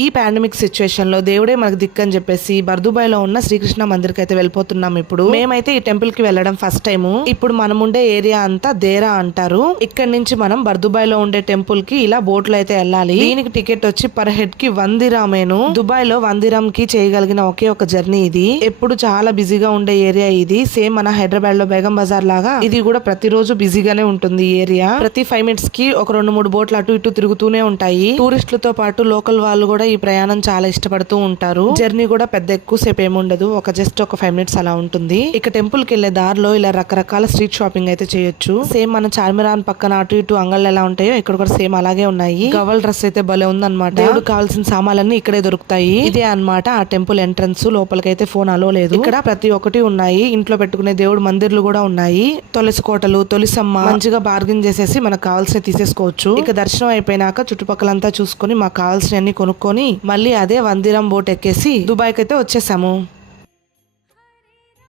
ఈ pandemic situation లో దేవుడే మనకు దిక్కని చెప్పేసి బర్దుబాయ్ లో ఉన్న శ్రీకృష్ణ మందిర్ కి అయితే వెళ్ళిపోతున్నాం. ఇప్పుడు మేమైతే ఈ టెంపుల్ కి వెళ్ళడం ఫస్ట్ టైం. ఇప్పుడు మనం ఉండే ఏరియా అంతా దేరా అంటారు. ఇక్కడ నుంచి మనం బర్దుబాయ్ లో ఉండే టెంపుల్ కి ఇలా బోట్ లో అయితే వెళ్ళాలి. దీనికి టికెట్ వచ్చి పర్ హెడ్ కి 1 దిరామేను. దుబాయ్ లో 1 దిరామ్ కి చేయగలిగిన ఒకే ఒక జర్నీ ఇది. ఎప్పుడు చాలా బిజీగా ఉండే ఏరియా ఇది. సేమ్ మన హైదరాబాద్ లో బేగం బజార్ లాగా ఇది కూడా ప్రతిరోజు బిజీగానే ఉంటుంది ఈ ఏరియా. ప్రతి 5 మినిట్స్ కి ఒక 2-3 బోట్లు అటు ఇటు తిరుగుతూనే ఉంటాయి. టూరిస్టులతో పాటు లోకల్ వాళ్ళు కూడా ఈ ప్రయాణం చాలా ఇష్టపడుతూ ఉంటారు. జర్నీ కూడా పెద్ద ఎక్కువసేపు ఏముండదు. జస్ట్ ఒక 5 మినిట్స్ అలా ఉంటుంది. ఇక టెంపుల్ కి వెళ్లే దారిలో ఇలా రకరకాల స్ట్రీట్ షాపింగ్ అయితే చేయొచ్చు. సేమ్ మన చార్మిరాన్ పక్కన అటు ఇటు అంగళ్ళు ఎలా ఉంటాయో ఇక్కడ కూడా సేమ్ అలాగే ఉన్నాయి. గవల్ డ్రెస్ అయితే భలే ఉందన్నమాట. దేవుడు కావాల్సిన సామాన్లన్నీ ఇక్కడే దొరుకుతాయి. ఇదే అన్నమాట ఆ టెంపుల్ ఎంట్రన్స్. లోపలికైతే ఫోన్ అలో లేదు. ఇక్కడ ప్రతి ఒక్కటి ఉన్నాయి. ఇంట్లో పెట్టుకునే దేవుడు మందిర్లు కూడా ఉన్నాయి. తులసి కోటలు, తులసమ్మ మంచిగా బార్గెన్ చేసేసి మనకు కావాల్సిన తీసేసుకోవచ్చు. ఇక దర్శనం అయిపోయినాక చుట్టుపక్కలంతా చూసుకొని మాకు కావాల్సినవన్నీ కొనుక్కొని మళ్ళీ అదే 1 దిరం బోట్ ఎక్కేసి దుబాయ్ కి అయితే వచ్చేసాము.